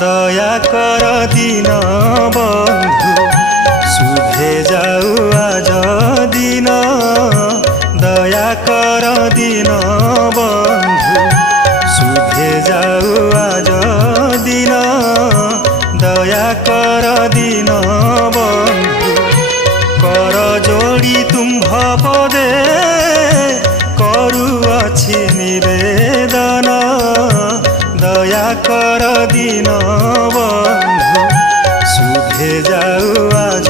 दया कर दिन बंधु शुभे जाऊ आज दिन दया कर दिन बंधु शुभे जाऊ आज दिन दया कर दिन बंधु कर जोड़ी तुम्भ पदे करुअछि निवेदन दया कर दिन बंधु शुभे जाऊ आज